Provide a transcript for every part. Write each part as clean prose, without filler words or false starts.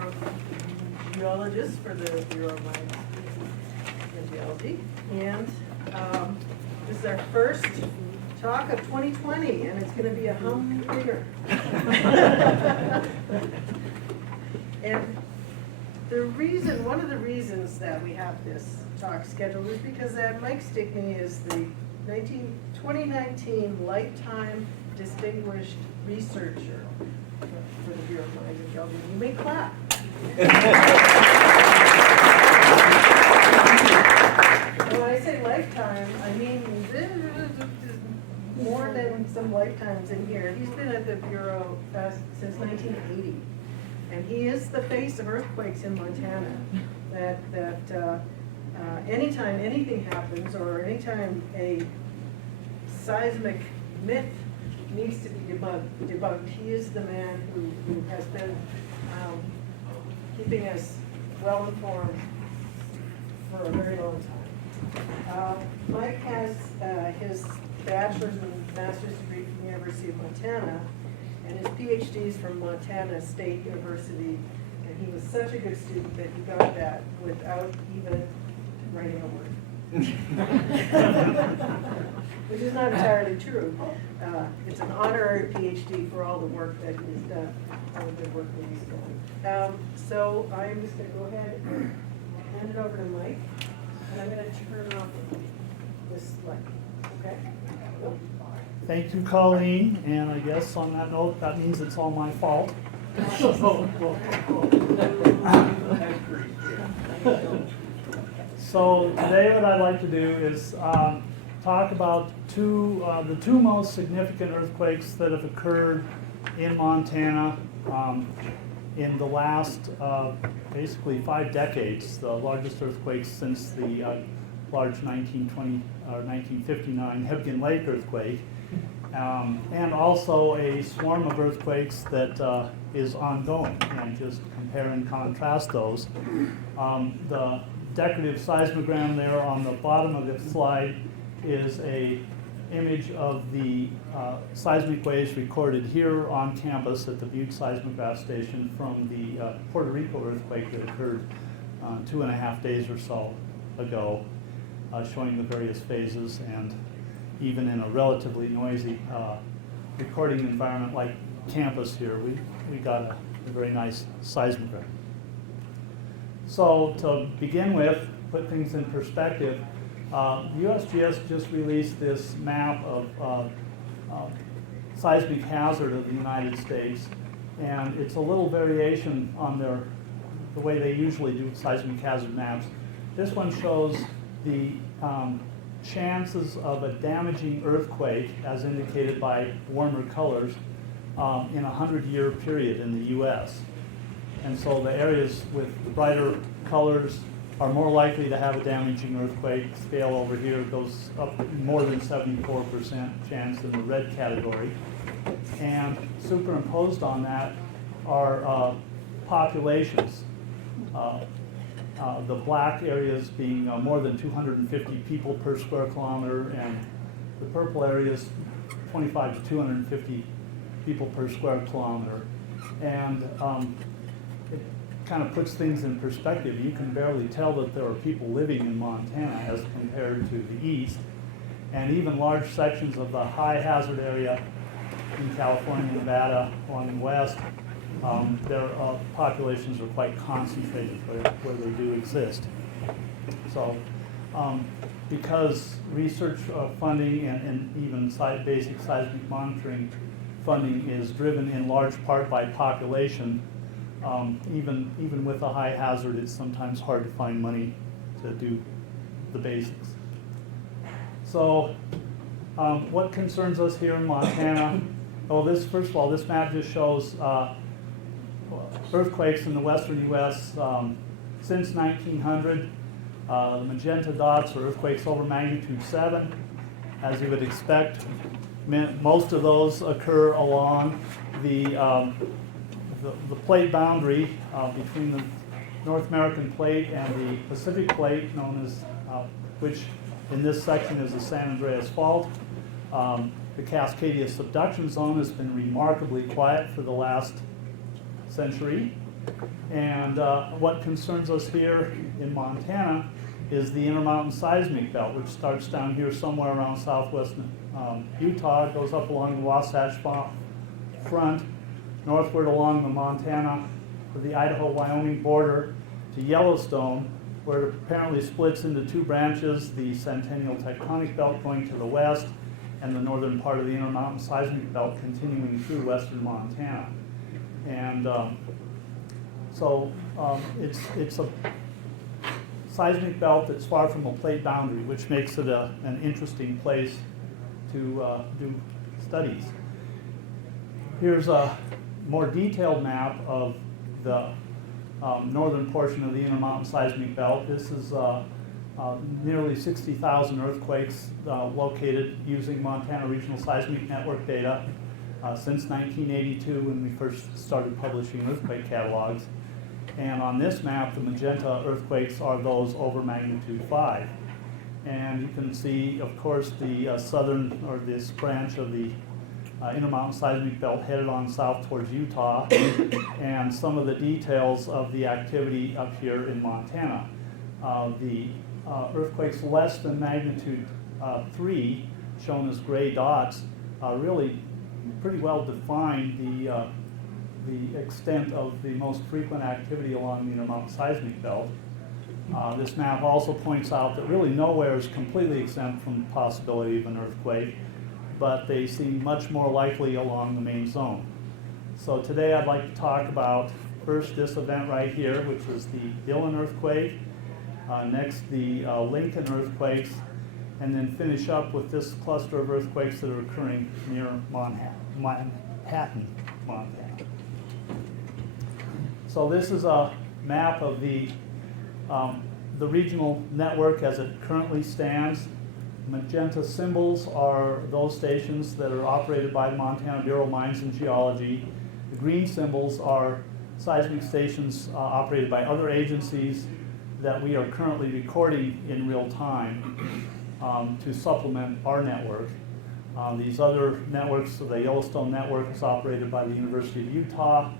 hydrogeologist for the Bureau of Mines and Geology. And this is our first talk of 2020, and it's going to be a humdinger. And one of the reasons that we have this talk scheduled is because Mike Stickney is the 2019 Lifetime Distinguished Researcher for the Bureau of Mines and Geology. You may clap. When I say lifetime, I mean more than some lifetimes in here. He's been at the Bureau since 1980. And he is the face of earthquakes in Montana. That anytime anything happens, or anytime a seismic myth needs to be debunked, he is the man who has been keeping us well informed for a very long time. Mike has his bachelor's and master's degree from the University of Montana, and his PhDs from Montana State University, and he was such a good student that he got that without even writing a word. Which is not entirely true. It's an honorary PhD for all the work that he's done, all the good work that he's done. So I'm just going to go ahead and hand it over to Mike, and I'm going to turn off this light. Okay? Yep. Thank you, Colleen, and I guess on that note, that means it's all my fault. So today what I'd like to do is talk about the two most significant earthquakes that have occurred in Montana in the last basically 5 decades, the largest earthquakes since the large 1959 Hebgen Lake earthquake. And also a swarm of earthquakes that is ongoing, and just compare and contrast those. The decorative seismogram there on the bottom of the slide is a image of the seismic waves recorded here on campus at the Butte Seismograph Station from the Puerto Rico earthquake that occurred 2.5 days or so ago, showing the various phases. And even in a relatively noisy recording environment like campus here, we got a very nice seismogram. So to begin with, put things in perspective, USGS just released this map of seismic hazard of the United States, and it's a little variation on the way they usually do seismic hazard maps. This one shows the chances of a damaging earthquake, as indicated by warmer colors, in a 100-year period in the U.S. And so the areas with the brighter colors are more likely to have a damaging earthquake. Scale over here goes up more than 74% chance in the red category. And superimposed on that are populations. The black areas being more than 250 people per square kilometer, and the purple areas 25 to 250 people per square kilometer. And it kind of puts things in perspective. You can barely tell that there are people living in Montana as compared to the east. And even large sections of the high hazard area in California, Nevada, along the west, their populations are quite concentrated where they do exist. So because research funding and even basic seismic monitoring funding is driven in large part by population, even with a high hazard, it's sometimes hard to find money to do the basics. So what concerns us here in Montana? Well, first of all, this map just shows earthquakes in the western U.S. Since 1900. The magenta dots are earthquakes over magnitude 7. As you would expect, most of those occur along the plate boundary between the North American plate and the Pacific plate, known as, which in this section is the San Andreas Fault. The Cascadia subduction zone has been remarkably quiet for the last century, And what concerns us here in Montana is the Intermountain Seismic Belt, which starts down here somewhere around southwest Utah, goes up along the Wasatch Front, northward along the Montana to the Idaho-Wyoming border to Yellowstone, where it apparently splits into two branches, the Centennial Tectonic Belt going to the west, and the northern part of the Intermountain Seismic Belt continuing through western Montana. And it's a seismic belt that's far from a plate boundary, which makes it an interesting place to do studies. Here's a more detailed map of the northern portion of the Intermountain Seismic Belt. This is nearly 60,000 earthquakes located using Montana Regional Seismic Network data since 1982, when we first started publishing earthquake catalogs. And on this map, the magenta earthquakes are those over magnitude 5. And you can see, of course, the southern, or this branch of the Intermountain Seismic Belt headed on south towards Utah, and some of the details of the activity up here in Montana. The earthquakes less than magnitude 3, shown as gray dots, really pretty well define the extent of the most frequent activity along the Intermountain Seismic Belt. This map also points out that really nowhere is completely exempt from the possibility of an earthquake, but they seem much more likely along the main zone. So today I'd like to talk about first this event right here, which is the Dillon earthquake, next the Lincoln earthquakes, and then finish up with this cluster of earthquakes that are occurring near Manhattan, Montana. So this is a map of the regional network as it currently stands. Magenta symbols are those stations that are operated by the Montana Bureau of Mines and Geology. The green symbols are seismic stations operated by other agencies that we are currently recording in real time to supplement our network. These other networks, so the Yellowstone network is operated by the University of Utah.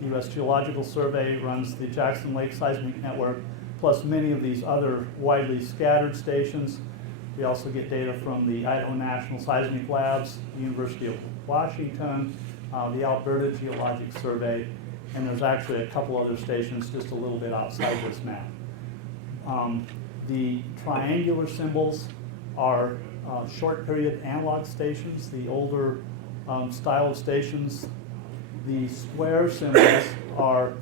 The U.S. Geological Survey runs the Jackson Lake Seismic Network, plus many of these other widely scattered stations. We also get data from the Idaho National Seismic Labs, the University of Washington, the Alberta Geologic Survey, and there's actually a couple other stations just a little bit outside this map. The triangular symbols are short period analog stations, the older style of stations. The square symbols are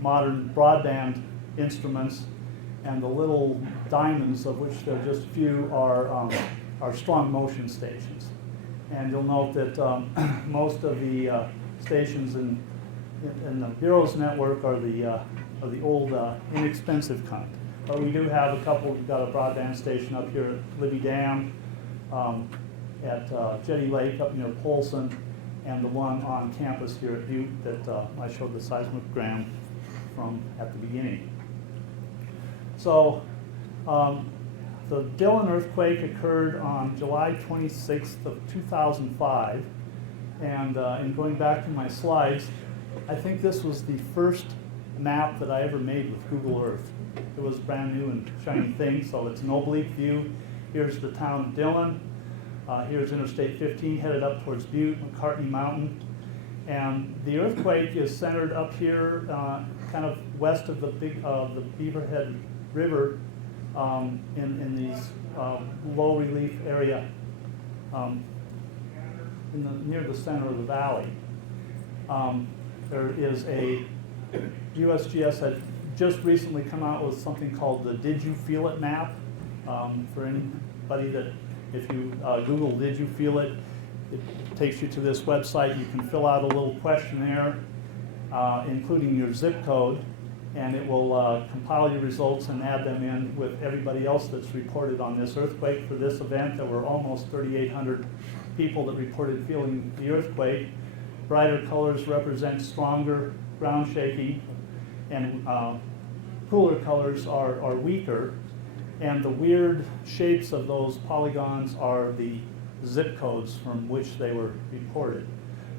modern broadband instruments, and the little diamonds, of which there are just a few, are strong motion stations. And you'll note that most of the stations in the Bureau's network are the old inexpensive kind. But we do have a couple. We've got a broadband station up here at Libby Dam, at Jetty Lake up near Polson, and the one on campus here at Butte that I showed the seismogram from at the beginning. So the Dillon earthquake occurred on July 26th of 2005, and in going back to my slides, I think this was the first map that I ever made with Google Earth. It was a brand new and shiny thing, so it's an oblique view. Here's the town of Dillon. Here's Interstate 15 headed up towards Butte, McCartney Mountain. And the earthquake is centered up here, kind of west of the Beaverhead River, in these low relief area near the center of the valley. There is a USGS had just recently come out with something called the Did You Feel It map. For anybody that, if you Google Did You Feel It, it takes you to this website. You can fill out a little questionnaire, including your zip code, and it will compile your results and add them in with everybody else that's reported on this earthquake. For this event, there were almost 3,800 people that reported feeling the earthquake. Brighter colors represent stronger ground shaking, and cooler colors are weaker. And the weird shapes of those polygons are the zip codes from which they were reported.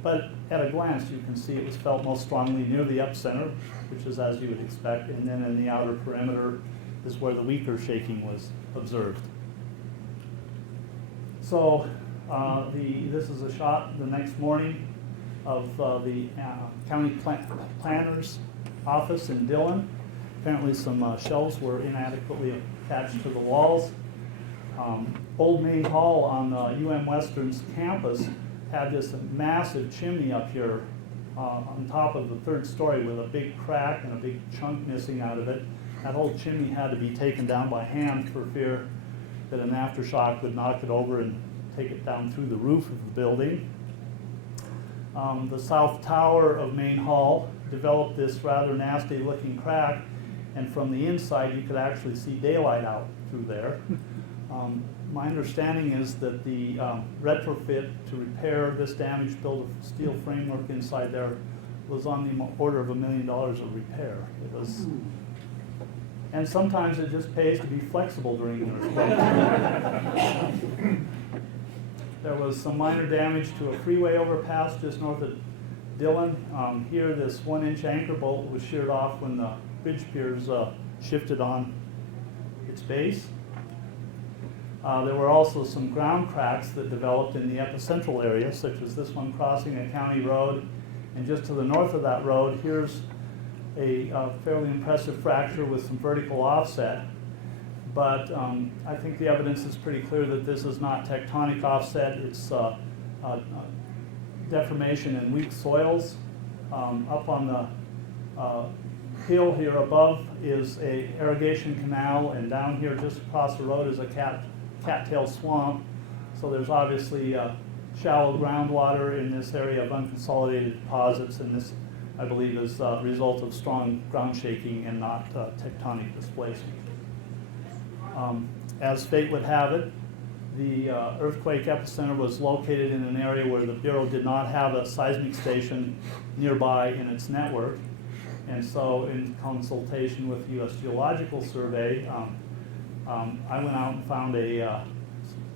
But at a glance, you can see it was felt most strongly near the epicenter, which is as you would expect, and then in the outer perimeter is where the weaker shaking was observed. So this is a shot the next morning of the county planner's office in Dillon. Apparently some shelves were inadequately attached to the walls. Old Main Hall on UM Western's campus had this massive chimney up here on top of the third story with a big crack and a big chunk missing out of it. That whole chimney had to be taken down by hand for fear that an aftershock would knock it over and take it down through the roof of the building. The south tower of Main Hall developed this rather nasty looking crack, and from the inside you could actually see daylight out through there. My understanding is that the retrofit to repair this damaged built steel framework inside there was on the order of $1 million of repair. It was, and sometimes it just pays to be flexible during an earthquake. There was some minor damage to a freeway overpass just north of Dillon. Here, this 1-inch anchor bolt was sheared off when the bridge piers shifted on its base. There were also some ground cracks that developed in the epicentral area, such as this one crossing a county road. And just to the north of that road, here's a fairly impressive fracture with some vertical offset. But I think the evidence is pretty clear that this is not tectonic offset. It's deformation in weak soils. Up on the hill here above is a irrigation canal, and down here just across the road is a cattail swamp. So there's obviously shallow groundwater in this area of unconsolidated deposits, and this, I believe, is a result of strong ground shaking and not tectonic displacement. As fate would have it, the earthquake epicenter was located in an area where the Bureau did not have a seismic station nearby in its network. And so in consultation with the U.S. Geological Survey, I went out and found a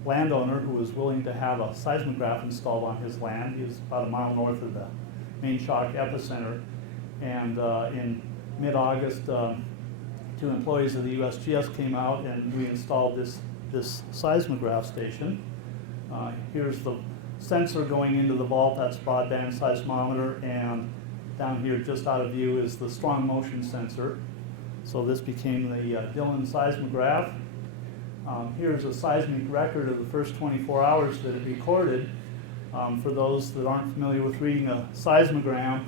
landowner who was willing to have a seismograph installed on his land. He was about a mile north of the main shock epicenter. And in mid-August, 2 employees of the USGS came out and we installed this seismograph station. Here's the sensor going into the vault, that's broadband seismometer, and down here just out of view is the strong motion sensor. So this became the Dillon seismograph. Here's a seismic record of the first 24 hours that it recorded. For those that aren't familiar with reading a seismogram,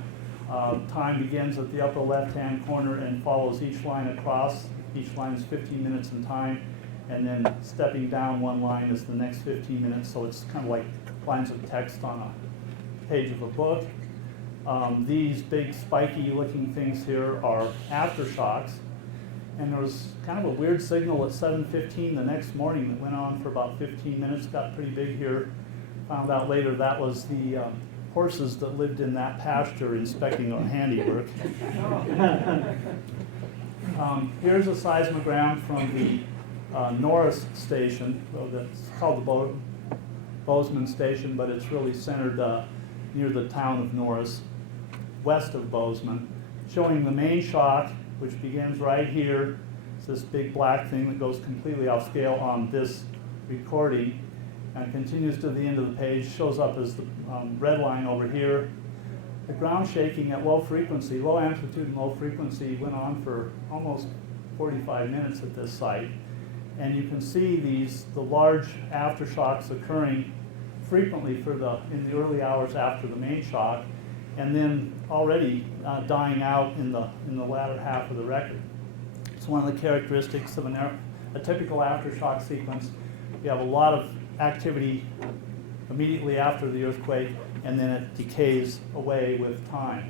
time begins at the upper left-hand corner and follows each line across. Each line is 15 minutes in time, and then stepping down one line is the next 15 minutes, so it's kind of like lines of text on a page of a book. These big spiky looking things here are aftershocks, and there was kind of a weird signal at 7:15 the next morning that went on for about 15 minutes, got pretty big here. Found out later that was the horses that lived in that pasture inspecting our handiwork. Here's a seismogram from the Norris station. So that's called the Bozeman station, but it's really centered near the town of Norris, west of Bozeman, showing the main shock, which begins right here. It's this big black thing that goes completely off scale on this recording and continues to the end of the page, shows up as the red line over here. The ground shaking at low frequency, low amplitude and low frequency, went on for almost 45 minutes at this site. And you can see the large aftershocks occurring frequently in the early hours after the main shock, and then already dying out in the latter half of the record. It's one of the characteristics of a typical aftershock sequence. You have a lot of activity immediately after the earthquake, and then it decays away with time.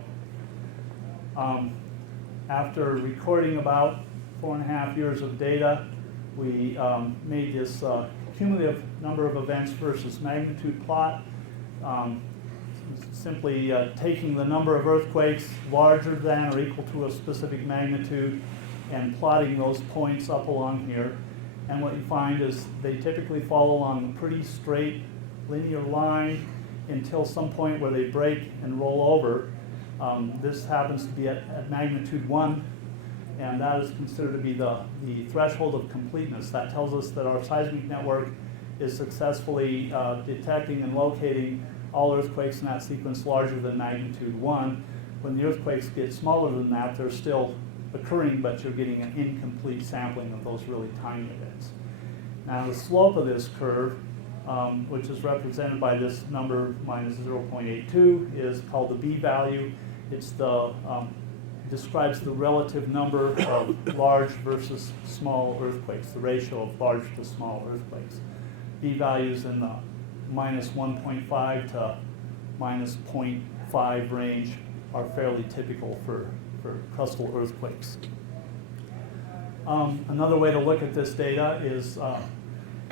After recording about 4.5 years of data, we made this cumulative number of events versus magnitude plot, simply taking the number of earthquakes larger than or equal to a specific magnitude and plotting those points up along here. And what you find is they typically follow along a pretty straight linear line until some point where they break and roll over. This happens to be at magnitude 1, and that is considered to be the threshold of completeness. That tells us that our seismic network is successfully detecting and locating all earthquakes in that sequence larger than magnitude 1. When the earthquakes get smaller than that, they're still occurring, but you're getting an incomplete sampling of those really tiny events. Now the slope of this curve, which is represented by this number minus 0.82, is called the B value. It's the describes the relative number of large versus small earthquakes, the ratio of large to small earthquakes. B values in the minus 1.5 to minus 0.5 range are fairly typical for crustal earthquakes. Another way to look at this data is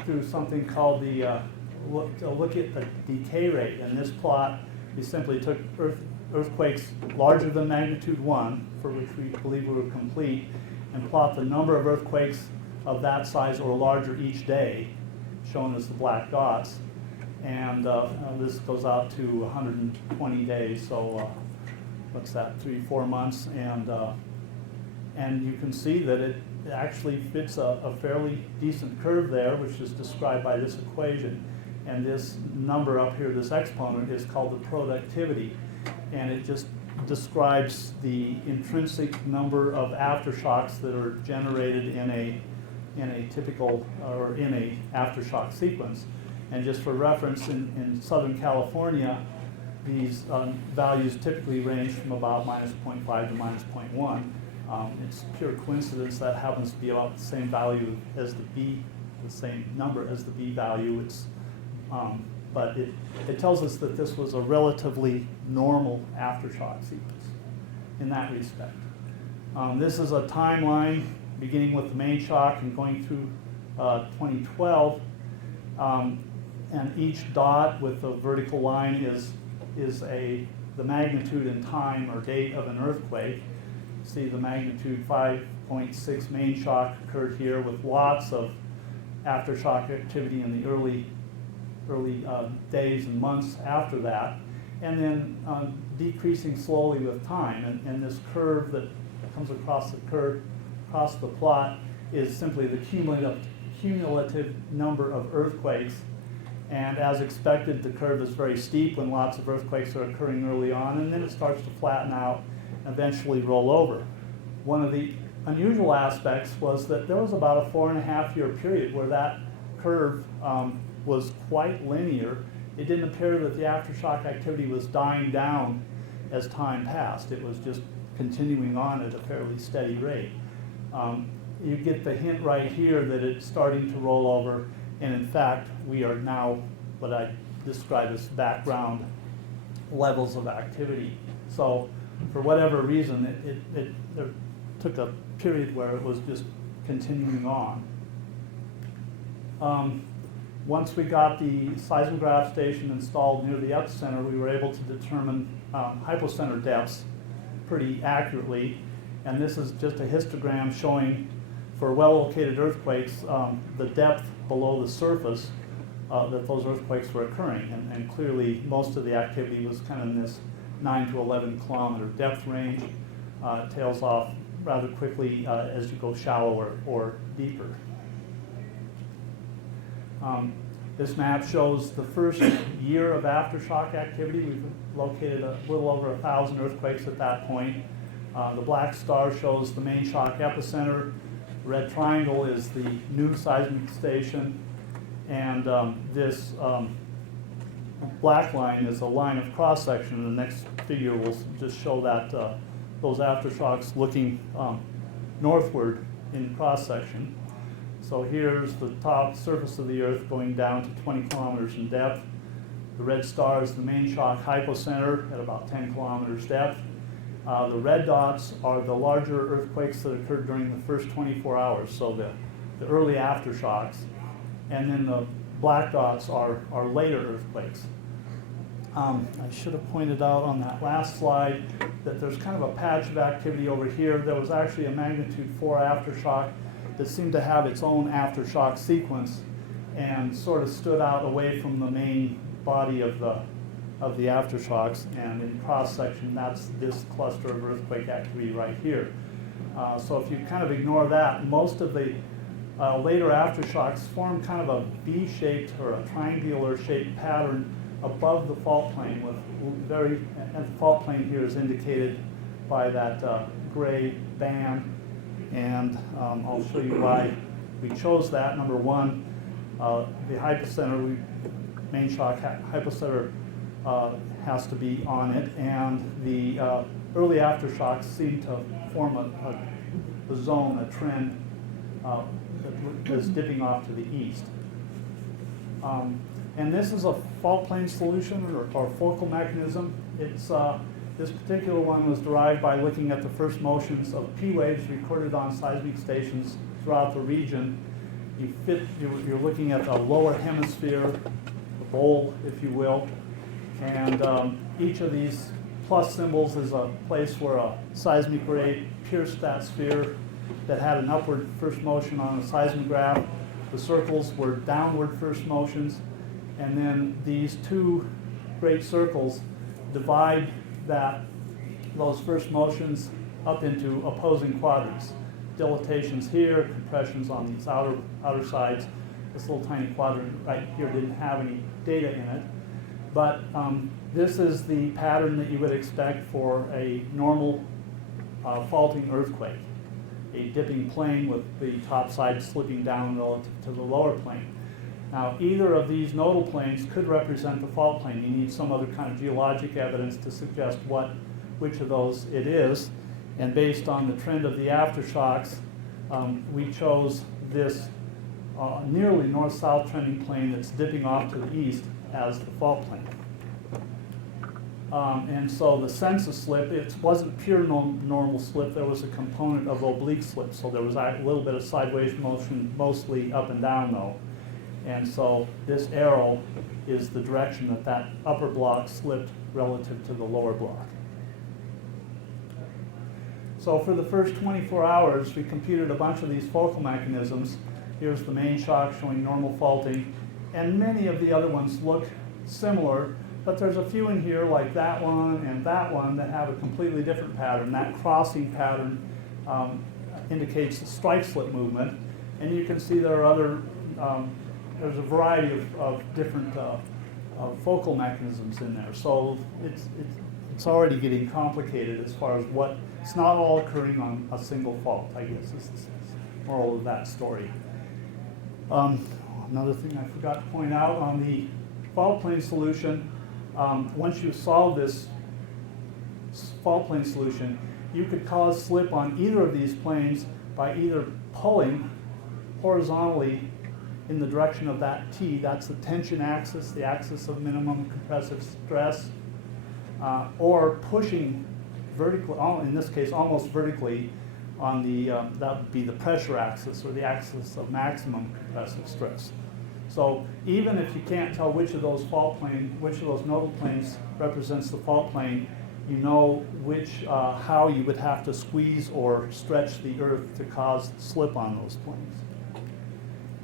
through something called the look at the decay rate. In this plot, we simply took earthquakes larger than magnitude 1, for which we believe we were complete, and plot the number of earthquakes of that size or larger each day, shown as the black dots. And this goes out to 120 days, so what's that, 3-4 months, and you can see that it actually fits a fairly decent curve there, which is described by this equation. And this number up here, this exponent, is called the productivity, and it just describes the intrinsic number of aftershocks that are generated in a typical or in a aftershock sequence. And just for reference, in Southern California, these values typically range from about minus 0.5 to minus 0.1. It's pure coincidence that happens to be about the same value as the B, the same number as the B value. But it tells us that this was a relatively normal aftershock sequence in that respect. This is a timeline beginning with the main shock and going through 2012. And each dot with the vertical line is the magnitude and time or date of an earthquake. See the magnitude 5.6 main shock occurred here with lots of aftershock activity in the early days and months after that, and then decreasing slowly with time. And this curve that comes across the plot is simply the cumulative number of earthquakes. And as expected, the curve is very steep when lots of earthquakes are occurring early on, and then it starts to flatten out and eventually roll over. One of the unusual aspects was that there was about a 4.5-year period where that curve was quite linear. It didn't appear that the aftershock activity was dying down as time passed. It was just continuing on at a fairly steady rate. You get the hint right here that it's starting to roll over, and in fact, we are now what I describe as background levels of activity. So for whatever reason, it took a period where it was just continuing on. Once we got the seismograph station installed near the epicenter, we were able to determine hypocenter depths pretty accurately. And this is just a histogram showing, for well-located earthquakes, the depth below the surface that those earthquakes were occurring. And clearly, most of the activity was kind of in this 9 to 11 kilometer depth range. It tails off rather quickly as you go shallower or deeper. This map shows the first year of aftershock activity. We've located a little over 1,000 earthquakes at that point. The black star shows the main shock epicenter. The red triangle is the new seismic station. And this black line is a line of cross-section. The next figure will just show that those aftershocks looking northward in cross-section. So here's the top surface of the Earth going down to 20 kilometers in depth. The red star is the main shock hypocenter at about 10 kilometers depth. The red dots are the larger earthquakes that occurred during the first 24 hours, so the early aftershocks. And then the black dots are later earthquakes. I should have pointed out on that last slide that there's kind of a patch of activity over here. There was actually a magnitude 4 aftershock that seemed to have its own aftershock sequence and sort of stood out away from the main body of the of the aftershocks, and in cross-section, that's this cluster of earthquake activity right here. So if you kind of ignore that, most of the later aftershocks form kind of a V-shaped or a triangular-shaped pattern above the fault plane, with and the fault plane here is indicated by that gray band, and I'll show you why we chose that. Number one, the hypocenter, main shock hypocenter has to be on it, and the early aftershocks seem to form a zone, a trend that is dipping off to the east. And this is a fault plane solution or focal mechanism. It's this particular one was derived by looking at the first motions of P waves recorded on seismic stations throughout the region. You're looking at the lower hemisphere, the bowl, if you will, and each of these plus symbols is a place where a seismic ray pierced that sphere that had an upward first motion on a seismograph. The circles were downward first motions, and then these two great circles divide those first motions up into opposing quadrants. Dilatations here, compressions on these outer sides. This little tiny quadrant right here didn't have any data in it, but this is the pattern that you would expect for a normal faulting earthquake. A dipping plane with the top side slipping down relative to the lower plane. Now, either of these nodal planes could represent the fault plane. You need some other kind of geologic evidence to suggest which of those it is. And based on the trend of the aftershocks, we chose this nearly north-south trending plane that's dipping off to the east as the fault plane. And so the census slip, it wasn't pure normal slip, there was a component of oblique slip, so there was a little bit of sideways motion, mostly up and down though. And so this arrow is the direction that upper block slipped relative to the lower block. So for the first 24 hours, we computed a bunch of these focal mechanisms. Here's the main shock showing normal faulting, and many of the other ones look similar, but there's a few in here like that one and that one that have a completely different pattern. That crossing pattern indicates the strike slip movement, and you can see there are other, there's a variety of different focal mechanisms in there. So it's already getting complicated as far as it's not all occurring on a single fault, I guess is the moral of that story. Another thing I forgot to point out on the fault plane solution, once you solve this fault plane solution, you could cause slip on either of these planes by either pulling horizontally in the direction of that T, that's the tension axis, the axis of minimum compressive stress, or pushing vertically, in this case almost vertically, on that would be the pressure axis or the axis of maximum compressive stress. So even if you can't tell which of those nodal planes represents the fault plane, you know how you would have to squeeze or stretch the earth to cause slip on those planes.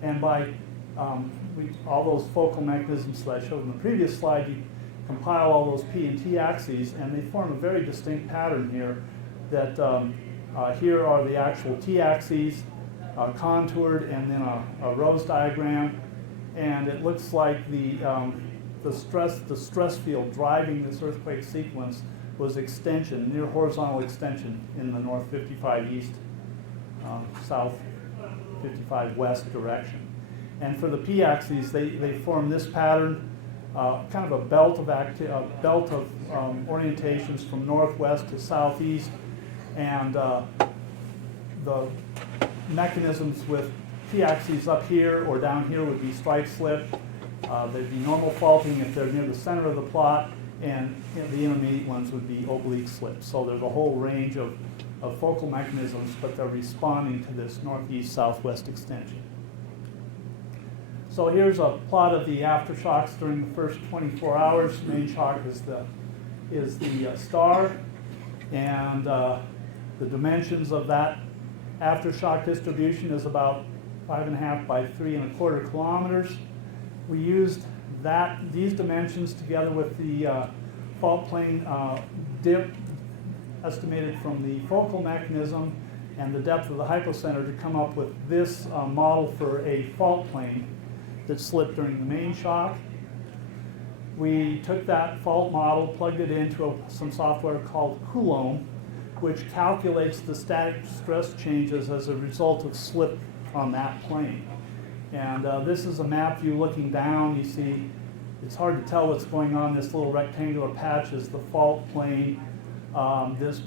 And by all those focal mechanisms that I showed in the previous slide, you compile all those P and T axes, and they form a very distinct pattern here that here are the actual T axes contoured, and then a rose diagram, and it looks like the stress field driving this earthquake sequence was extension, near horizontal extension in the north 55 east, south 55 west direction. And for the P axes, they form this pattern, kind of a belt of orientations from northwest to southeast, and the mechanisms with P axes up here or down here would be strike slip. They'd be normal faulting if they're near the center of the plot, and the intermediate ones would be oblique slip. So there's a whole range of focal mechanisms, but they're responding to this northeast-southwest extension. So here's a plot of the aftershocks during the first 24 hours. Main shock is the star, and the dimensions of that aftershock distribution is about 5.5 by 3.25 kilometers. We used these dimensions, together with the fault plane dip estimated from the focal mechanism and the depth of the hypocenter, to come up with this model for a fault plane that slipped during the main shock. We took that fault model, plugged it into some software called Coulomb, which calculates the static stress changes as a result of slip on that plane. And this is a map view looking down. You see, it's hard to tell what's going on. This little rectangular patch is the fault plane. This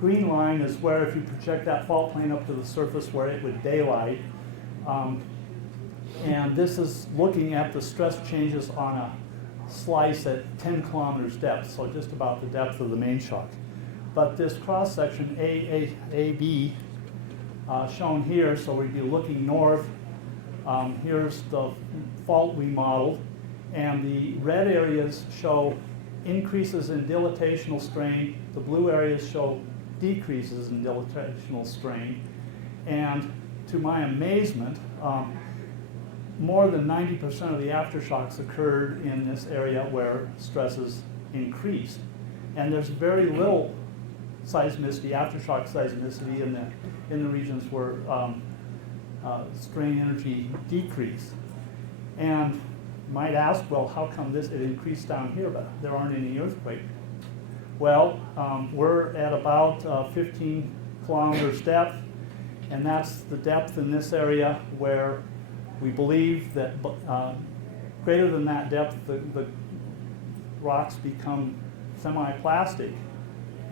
green line is where, if you project that fault plane up to the surface, where it would daylight. And this is looking at the stress changes on a slice at 10 kilometers depth, so just about the depth of the main shock. But this cross section, AB, shown here, so we'd be looking north. Here's the fault we modeled, and the red areas show increases in dilatational strain. The blue areas show decreases in dilatational strain. And to my amazement, more than 90% of the aftershocks occurred in this area where stresses increased. And there's very little seismicity, aftershock seismicity, in the regions where strain energy decreased. And you might ask, well, how come it increased down here, but there aren't any earthquakes? Well, we're at about 15 kilometers depth, and that's the depth in this area where we believe that greater than that depth, the rocks become semi-plastic,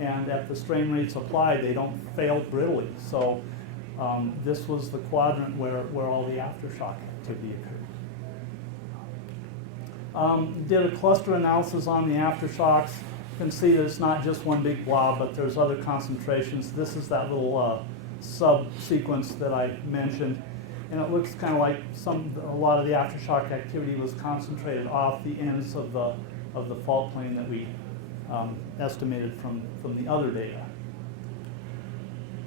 and at the strain rates applied, they don't fail brittly. So this was the quadrant where all the aftershock activity occurred. Did a cluster analysis on the aftershocks. You can see that it's not just one big blob, but there's other concentrations. This is that little sub-sequence that I mentioned. And it looks kind of like a lot of the aftershock activity was concentrated off the ends of the fault plane that we estimated from the other data.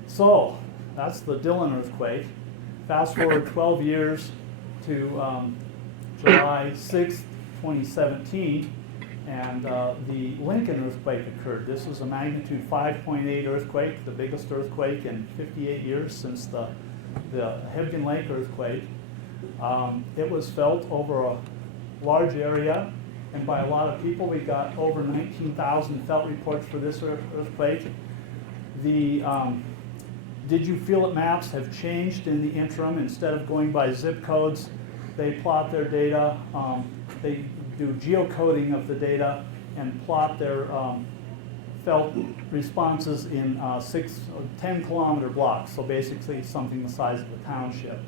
So that's the Dillon earthquake. Fast forward 12 years to July 6, 2017, and the Lincoln earthquake occurred. This was a magnitude 5.8 earthquake, the biggest earthquake in 58 years since the Hebgen Lake earthquake. It was felt over a large area and by a lot of people. We got over 19,000 felt reports for this earthquake. The Did you feel it maps have changed in the interim. Instead of going by zip codes, they plot their data. They do geocoding of the data and plot their felt responses in 6 or 10 kilometer blocks, so basically something the size of a township.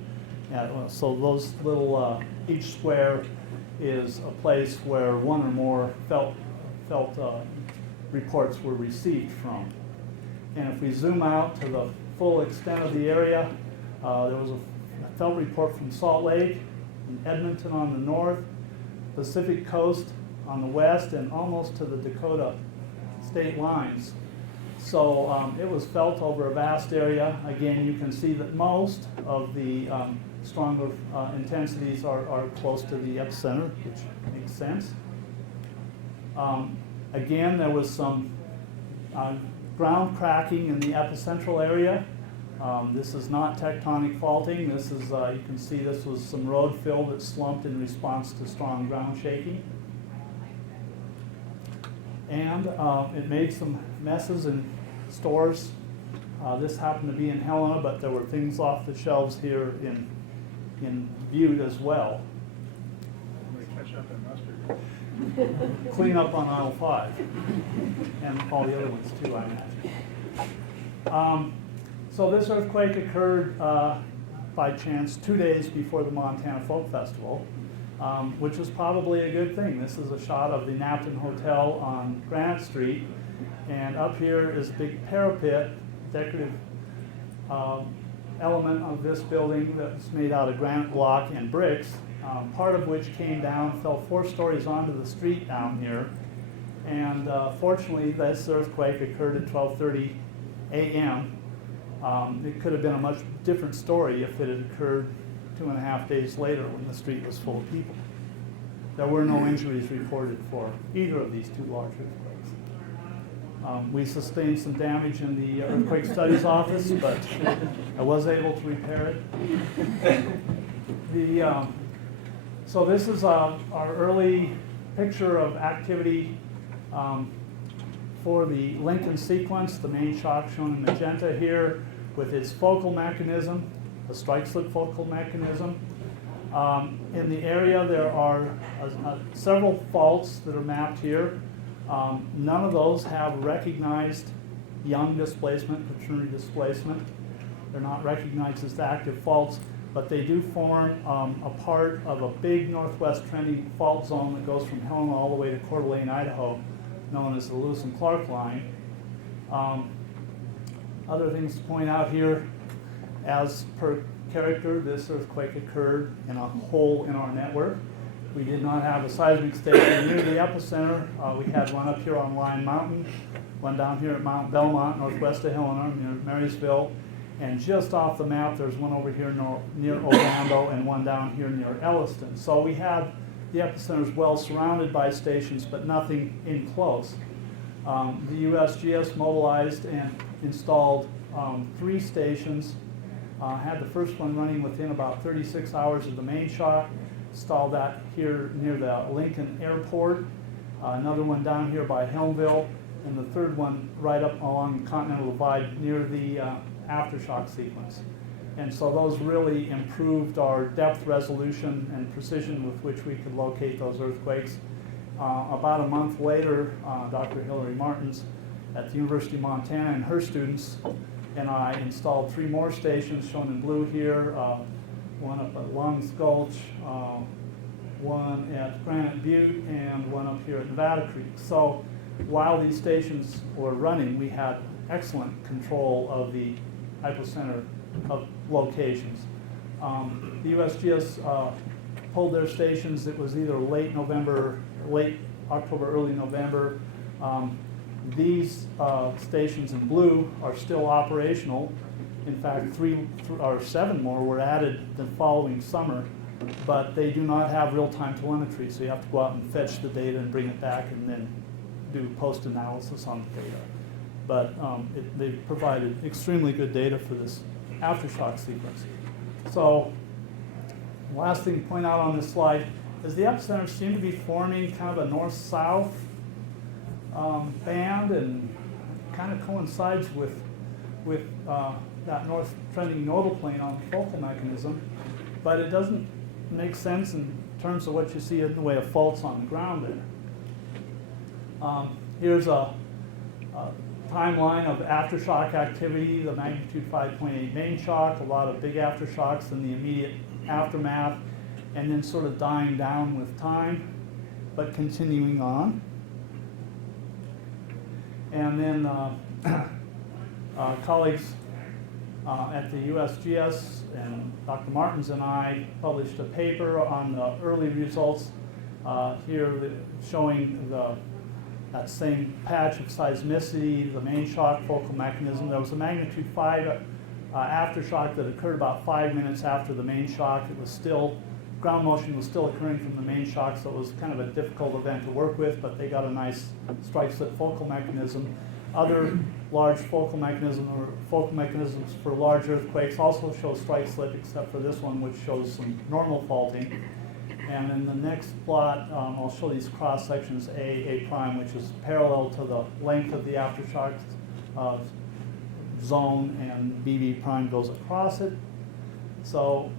So those little, each square is a place where one or more felt reports were received from. And if we zoom out to the full extent of the area, there was a felt report from Salt Lake, and Edmonton on the north, Pacific Coast on the west, and almost to the Dakota state lines. So it was felt over a vast area. Again, you can see that most of the stronger intensities are close to the epicenter, which makes sense. Again, there was some ground cracking in the epicentral area. This is not tectonic faulting. This is, you can see this was some road fill that slumped in response to strong ground shaking. And it made some messes in stores. This happened to be in Helena, but there were things off the shelves here in Butte as well. Catch up in mustard. Clean up on aisle 5, and all the other ones too, I imagine. So this earthquake occurred by chance 2 days before the Montana Folk Festival, which was probably a good thing. This is a shot of the Napton Hotel on Granite Street, and up here is a big parapet, decorative element of this building that's made out of granite block and bricks, part of which came down, fell 4 stories onto the street down here. And fortunately, this earthquake occurred at 12:30 a.m. It could have been a much different story if it had occurred 2.5 days later when the street was full of people. there were no injuries reported for either of these two large earthquakes. We sustained some damage in the Earthquake Studies Office, but I was able to repair it. So this is our early picture of activity for the Lincoln sequence, the main shock shown in magenta here with its focal mechanism, the strike slip focal mechanism. In the area there are several faults that are mapped here. None of those have recognized young displacement, quaternary displacement. They're not recognized as active faults, but they do form a part of a big northwest trending fault zone that goes from Helena all the way to Coeur d'Alene, Idaho, known as the Lewis and Clark line. Other things to point out here, as per character, this earthquake occurred in a hole in our network. We did not have a seismic station near the epicenter. We had one up here on Lime Mountain, one down here at Mount Belmont, northwest of Helena, near Marysville. And just off the map, there's one over here near Orlando and one down here near Elliston. So we had the epicenters well surrounded by stations, but nothing in close. The USGS mobilized and installed 3 stations. Had the first one running within about 36 hours of the main shock. Installed that here near the Lincoln Airport. Another one down here by Helmville, and the third one right up along the Continental Divide near the aftershock sequence. And so those really improved our depth resolution and precision with which we could locate those earthquakes. About a month later, Dr. Hillary Martins at the University of Montana and her students and I installed 3 more stations shown in blue here, one up at Lungs Gulch, one at Granite Butte, and one up here at Nevada Creek. So while these stations were running, we had excellent control of the hypocenter of locations. The USGS pulled their stations. It was either late October, early November. These stations in blue are still operational. In fact, 3 or 7 more were added the following summer, but they do not have real-time telemetry, so you have to go out and fetch the data and bring it back and then do post-analysis on the data. But they provided extremely good data for this aftershock sequence. So, last thing to point out on this slide is the epicenters seem to be forming kind of a north-south band, and kind of coincides with that north trending nodal plane on the focal mechanism, but it doesn't make sense in terms of what you see in the way of faults on the ground there. Here's a timeline of aftershock activity, the magnitude 5.8 main shock, a lot of big aftershocks in the immediate aftermath, and then sort of dying down with time, but continuing on. And then colleagues at the USGS and Dr. Martins and I published a paper on the early results here showing that same patch of seismicity, the main shock focal mechanism. There was a magnitude 5 aftershock that occurred about 5 minutes after the main shock. It was still, ground motion was still occurring from the main shock, so it was kind of a difficult event to work with, but they got a nice strike slip focal mechanism. Other large focal mechanisms for large earthquakes also show strike slip, except for this one, which shows some normal faulting. And in the next plot, I'll show these cross sections A prime, which is parallel to the length of the aftershock zone, and BB prime goes across it. So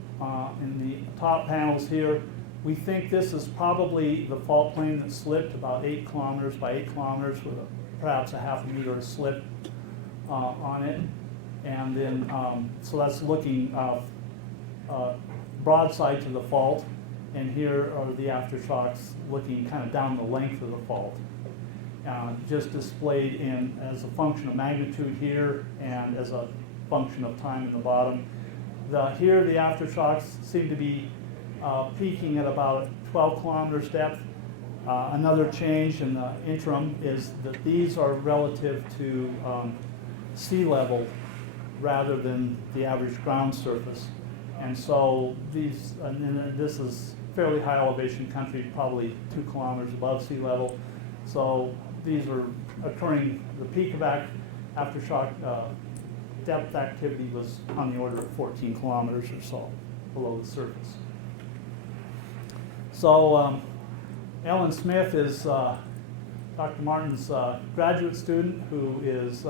in the top panels here, we think this is probably the fault plane that slipped about 8 kilometers by 8 kilometers with perhaps a half a meter of slip on it. And then, so that's looking broadside to the fault. And here are the aftershocks looking kind of down the length of the fault. Just displayed as a function of magnitude here and as a function of time in the bottom. Here the aftershocks seem to be peaking at about 12 kilometers depth. Another change in the interim is that these are relative to sea level rather than the average ground surface. And so this is fairly high elevation country, probably 2 kilometers above sea level. So these are occurring, the peak of aftershock depth activity was on the order of 14 kilometers or so below the surface. So Ellen Smith is Dr. Martin's graduate student who is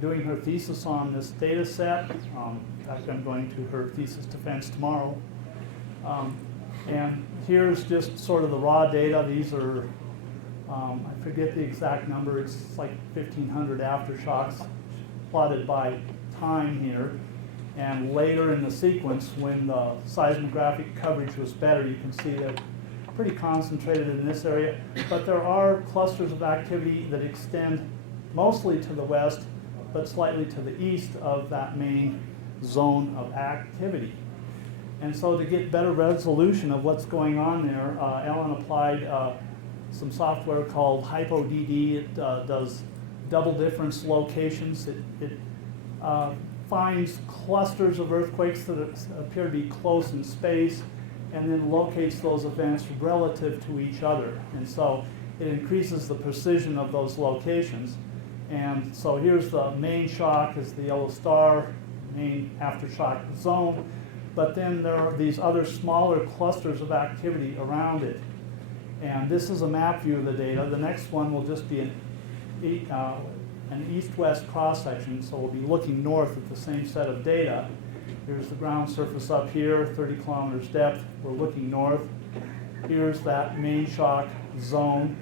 doing her thesis on this data set. In fact, I'm going to her thesis defense tomorrow. And here's just sort of the raw data. These are, I forget the exact number, it's like 1,500 aftershocks plotted by time here. And later in the sequence, when the seismographic coverage was better, you can see they're pretty concentrated in this area. But there are clusters of activity that extend mostly to the west, but slightly to the east of that main zone of activity. And so to get better resolution of what's going on there, Ellen applied some software called HypoDD. It does double difference locations. It finds clusters of earthquakes that appear to be close in space, and then locates those events relative to each other. And so it increases the precision of those locations. And so here's the main shock is the yellow star, main aftershock zone. But then there are these other smaller clusters of activity around it. And this is a map view of the data. The next one will just be an east-west cross-section, so we'll be looking north at the same set of data. Here's the ground surface up here, 30 kilometers depth. We're looking north. Here's that main shock zone.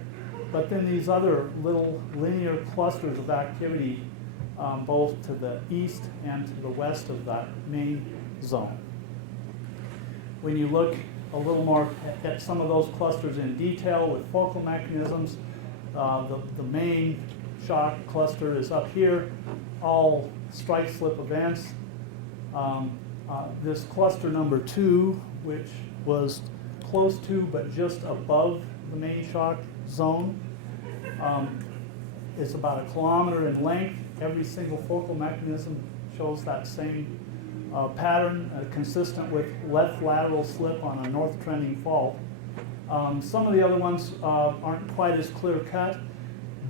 But then these other little linear clusters of activity both to the east and to the west of that main zone. When you look a little more at some of those clusters in detail with focal mechanisms, the main shock cluster is up here, all strike slip events. This cluster number 2, which was close to but just above the main shock zone, is about 1 kilometer in length. Every single focal mechanism shows that same pattern, consistent with left lateral slip on a north trending fault. Some of the other ones aren't quite as clear cut,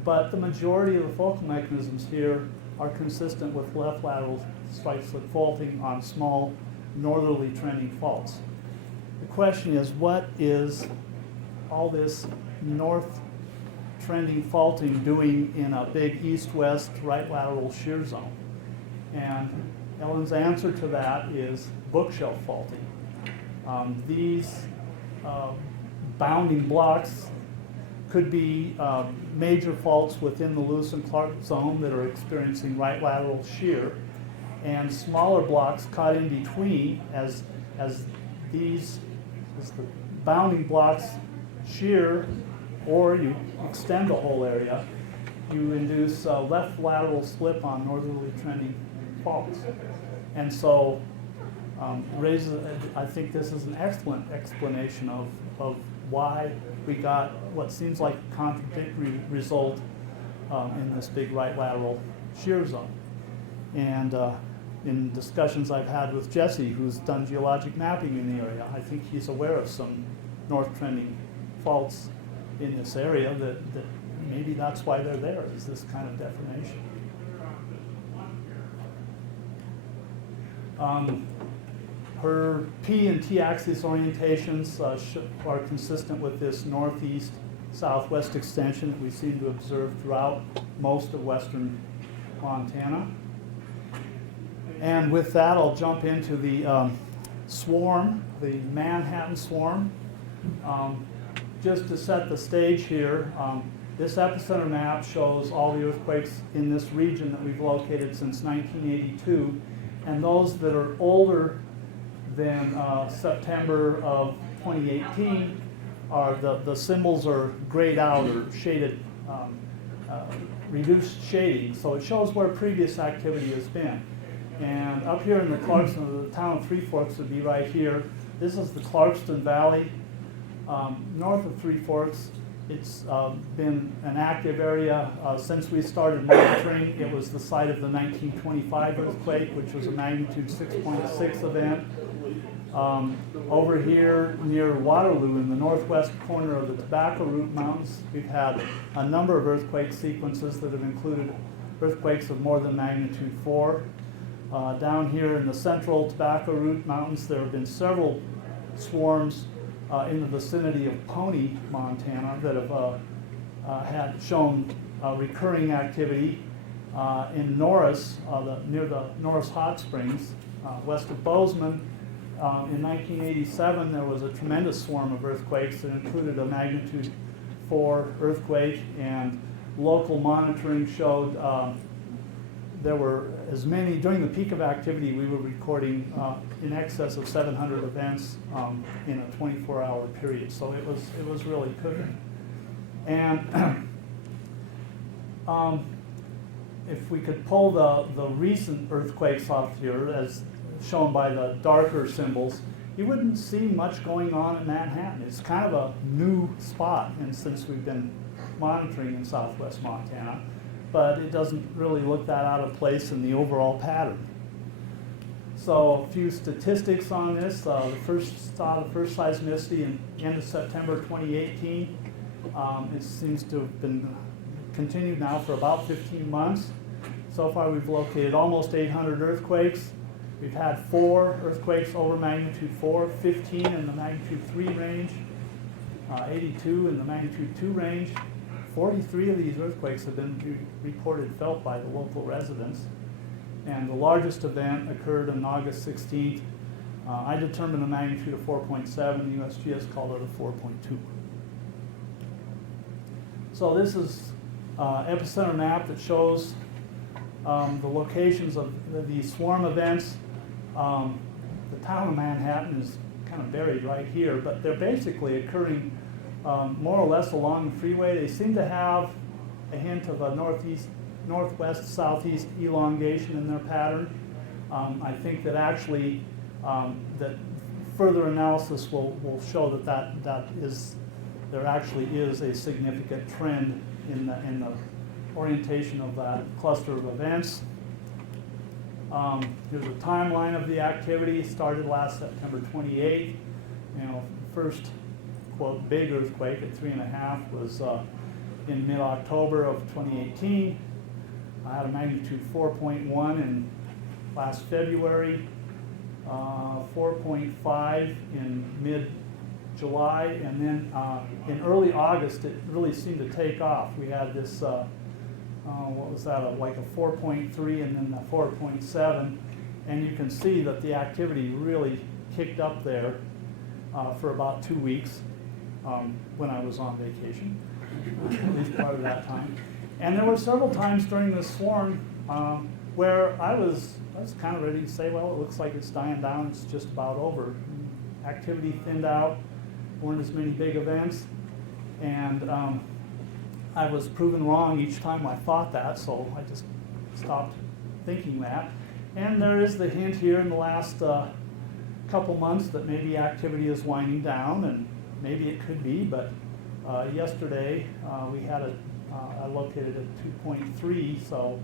but the majority of the focal mechanisms here are consistent with left lateral strike slip faulting on small northerly trending faults. The question is, what is all this north trending faulting doing in a big east-west right lateral shear zone? And Ellen's answer to that is bookshelf faulting. These bounding blocks could be major faults within the Lewis and Clark zone that are experiencing right lateral shear, and smaller blocks caught in between as the bounding blocks shear, or you extend the whole area, you induce left lateral slip on northerly trending faults. And so I think this is an excellent explanation of why we got what seems like a contradictory result in this big right lateral shear zone. And in discussions I've had with Jesse, who's done geologic mapping in the area, I think he's aware of some north trending faults in this area that maybe that's why they're there, is this kind of deformation. Her P and T axis orientations are consistent with this northeast southwest extension that we seem to observe throughout most of western Montana. And with that, I'll jump into the swarm, the Manhattan swarm. Just to set the stage here, this epicenter map shows all the earthquakes in this region that we've located since 1982, and those that are older than September of 2018 are the symbols are grayed out or shaded, reduced shading, so it shows where previous activity has been. And up here in the Clarkston, the town of Three Forks would be right here. This is the Clarkston Valley. North of Three Forks, it's been an active area since we started monitoring. It was the site of the 1925 earthquake, which was a magnitude 6.6 event. Over here near Waterloo in the northwest corner of the Tobacco Root Mountains, we've had a number of earthquake sequences that have included earthquakes of more than magnitude 4. Down here in the central Tobacco Root Mountains, there have been several swarms in the vicinity of Pony, Montana, that have had shown recurring activity. In Norris, near the Norris Hot Springs, west of Bozeman. In 1987, there was a tremendous swarm of earthquakes that included a magnitude 4 earthquake, and local monitoring showed there were as many, during the peak of activity, we were recording in excess of 700 events in a 24-hour period. So it was really cooking. And if we could pull the recent earthquakes off here, as shown by the darker symbols, you wouldn't see much going on in Manhattan. It's kind of a new spot, and since we've been monitoring in southwest Montana, but it doesn't really look that out of place in the overall pattern. So a few statistics on this. The first seismicity in the end of September 2018. It seems to have been continued now for about 15 months. So far we've located almost 800 earthquakes. We've had 4 earthquakes over magnitude 4, 15 in the magnitude 3 range, 82 in the magnitude 2 range. 43 of these earthquakes have been reported felt by the local residents. And the largest event occurred on August 16th. I determined a magnitude of 4.7. The USGS called it a 4.2. So this is epicenter map that shows the locations of these swarm events. The town of Manhattan is kind of buried right here, but they're basically occurring more or less along the freeway. They seem to have a hint of a northwest, southeast elongation in their pattern. I think that actually that further analysis will show that there actually is a significant trend in the orientation of that cluster of events. Here's a timeline of the activity. It started last September 28th. First, quote, big earthquake at 3.5 was in mid-October of 2018. I had a magnitude 4.1 in last February, 4.5 in mid-July, and then in early August it really seemed to take off. We had this, what was that, like a 4.3 and then the 4.7, and you can see that the activity really kicked up there for about 2 weeks when I was on vacation, at least part of that time. And there were several times during this swarm where I was kind of ready to say, well, it looks like it's dying down, it's just about over. Activity thinned out, weren't as many big events, and I was proven wrong each time I thought that, so I just stopped thinking that. And there is the hint here in the last couple months that maybe activity is winding down, and maybe it could be, but yesterday we had I located at 2.3, so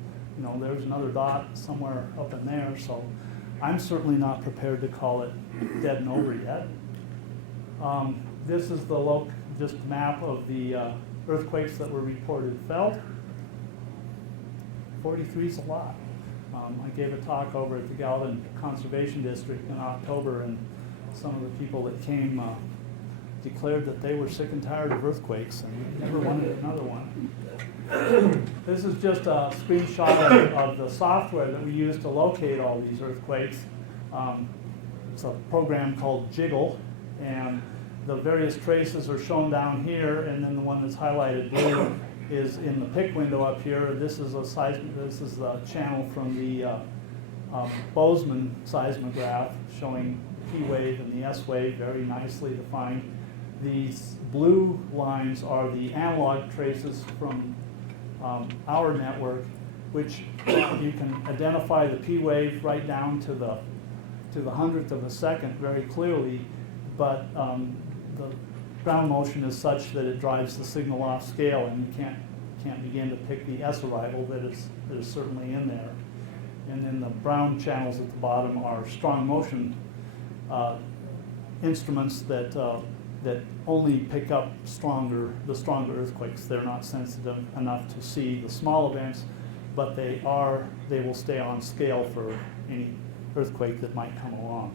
there's another dot somewhere up in there, so I'm certainly not prepared to call it dead and over yet. This is the just map of the earthquakes that were reported felt. 43 is a lot. I gave a talk over at the Galvin Conservation District in October, and some of the people that came declared that they were sick and tired of earthquakes and never wanted another one. This is just a screenshot of the software that we use to locate all these earthquakes. It's a program called Jiggle, and the various traces are shown down here, and then the one that's highlighted blue is in the pick window up here. This is a channel from the Bozeman seismograph showing P wave and the S wave very nicely defined. These blue lines are the analog traces from our network, which you can identify the P wave right down to the hundredth of a second very clearly, but the ground motion is such that it drives the signal off scale, and you can't begin to pick the S arrival that is certainly in there. And then the brown channels at the bottom are strong motion instruments that that only pick up the stronger earthquakes. They're not sensitive enough to see the small events, but they will stay on scale for any earthquake that might come along.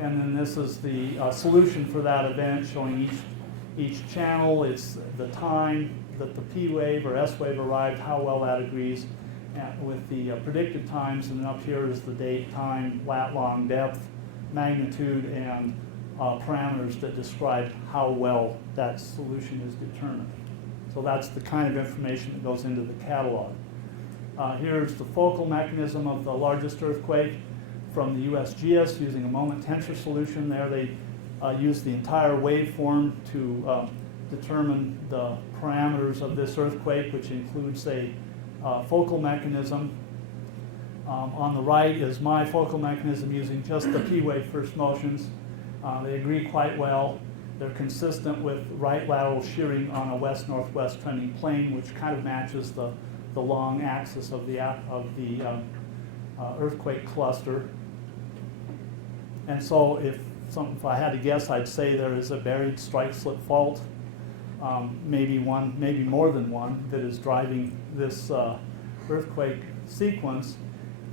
And then this is the solution for that event, showing each channel. It's the time that the P wave or S wave arrived, how well that agrees with the predicted times, and then up here is the date, time, lat long, depth, magnitude, and parameters that describe how well that solution is determined. So that's the kind of information that goes into the catalog. Here's the focal mechanism of the largest earthquake from the USGS using a moment tensor solution. There they use the entire waveform to determine the parameters of this earthquake, which includes a focal mechanism. On the right is my focal mechanism using just the P wave first motions. They agree quite well. They're consistent with right lateral shearing on a west-northwest trending plane, which kind of matches the long axis of the earthquake cluster. And so if I had to guess, I'd say there is a buried strike-slip fault, maybe more than one, that is driving this earthquake sequence.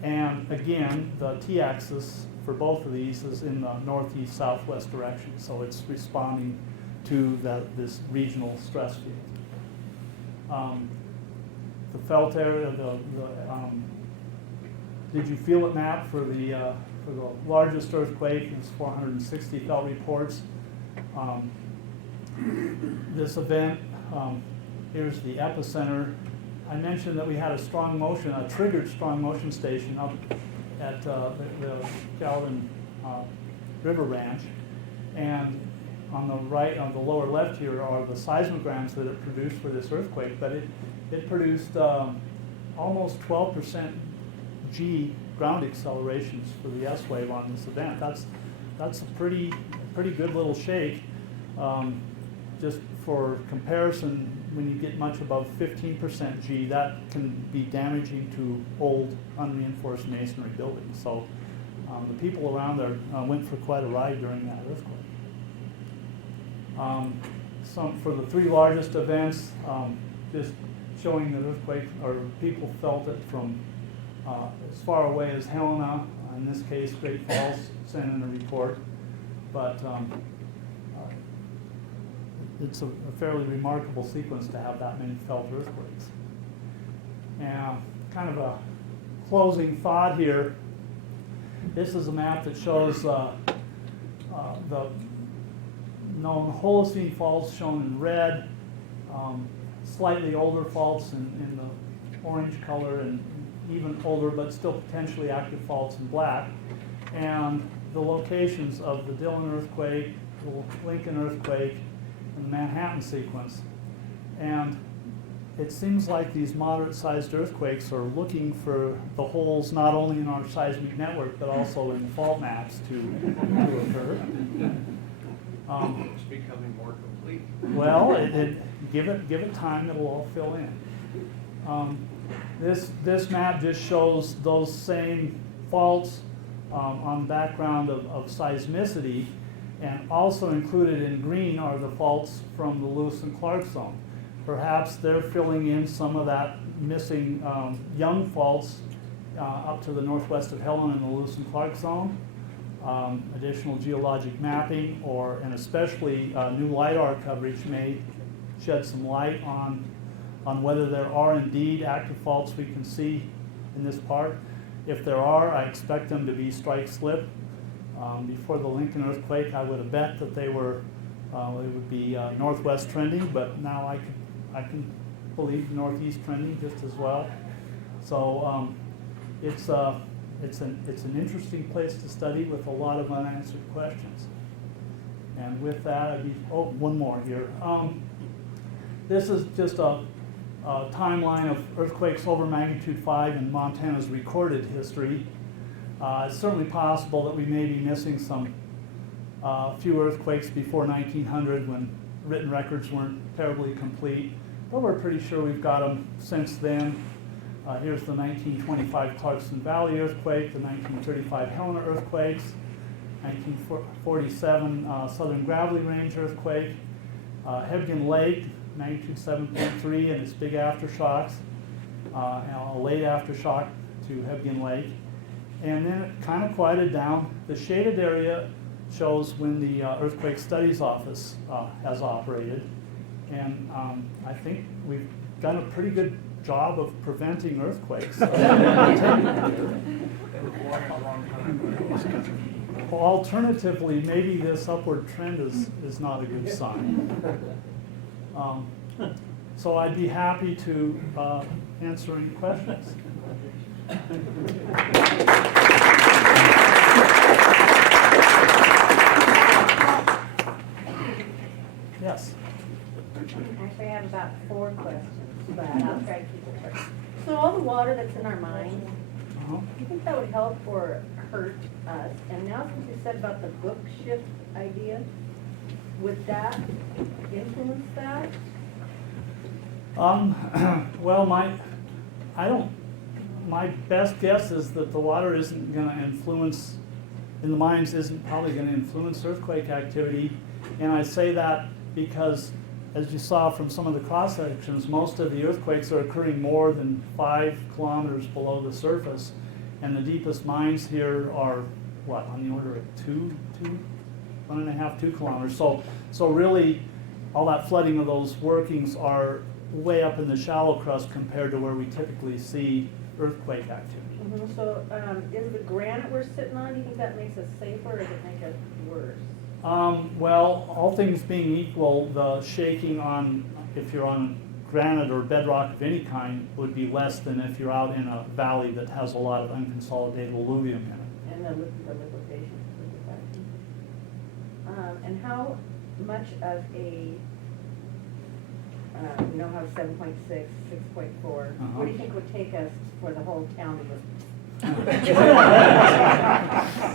And again, the t-axis for both of these is in the northeast-southwest direction, so it's responding to this regional stress field. The felt area, did you feel it map for the largest earthquake? It's 460 felt reports. This event, here's the epicenter. I mentioned that we had a triggered strong motion station up at the Galvin River Ranch, and on the right, on the lower left here, are the seismograms that it produced for this earthquake. But it produced almost 12% G ground accelerations for the S wave on this event. That's a pretty good little shake. Just for comparison, when you get much above 15% G, that can be damaging to old unreinforced masonry buildings. So the people around there went for quite a ride during that earthquake. For the three largest events, just showing the earthquake, or people felt it from as far away as Helena. In this case, Great Falls sent in a report, but it's a fairly remarkable sequence to have that many felt earthquakes. And kind of a closing thought here. This is a map that shows the known Holocene faults shown in red, slightly older faults in the orange color, and even older but still potentially active faults in black, and the locations of the Dillon earthquake, the Lincoln earthquake, and the Manhattan sequence. And it seems like these moderate-sized earthquakes are looking for the holes not only in our seismic network but also in the fault maps to occur. It's becoming more complete. Well, give it time; it'll all fill in. This map just shows those same faults on the background of seismicity, and also included in green are the faults from the Lewis and Clark zone. Perhaps they're filling in some of that missing young faults up to the northwest of Helena in the Lewis and Clark zone. Additional geologic mapping, and especially new LIDAR coverage may shed some light on whether there are indeed active faults we can see in this part. If there are, I expect them to be strike-slip. Before the Lincoln earthquake, I would have bet that they would be northwest trending, but now I can believe northeast trending just as well. So it's an interesting place to study with a lot of unanswered questions. And with that, one more here. This is just a timeline of earthquakes over magnitude 5 in Montana's recorded history. It's certainly possible that we may be missing some few earthquakes before 1900 when written records weren't terribly complete, but we're pretty sure we've got them since then. Here's the 1925 Clarkston Valley earthquake, the 1935 Helena earthquakes, 1947 Southern Gravelly Range earthquake, Hebgen Lake, magnitude 7.3 and its big aftershocks, a late aftershock to Hebgen Lake. And then it kind of quieted down. The shaded area shows when the Earthquake Studies Office has operated. And I think we've done a pretty good job of preventing earthquakes. Alternatively, maybe this upward trend is not a good sign. So I'd be happy to answer any questions. Yes. Actually, I have about 4 questions, but I'll try to keep it short. So all the water that's in our mines, Uh-huh. do you think that would help or hurt us? And now since you said about the book shift idea, would that influence that? Well, my best guess is that the water isn't going to influence, in the mines isn't probably going to influence earthquake activity. And I say that because, as you saw from some of the cross sections, most of the earthquakes are occurring more than 5 kilometers below the surface. And the deepest mines here are, what, on the order of 1.5, 2 kilometers. So really, all that flooding of those workings are way up in the shallow crust compared to where we typically see earthquake activity. So is the granite we're sitting on, do you think that makes us safer or does it make us worse? Well, all things being equal, the shaking on, if you're on granite or bedrock of any kind, would be less than if you're out in a valley that has a lot of unconsolidated alluvium in it. And the liquefaction. And how much of a, we know how 7.6, 6.4, what do you think would take us for the whole town to look?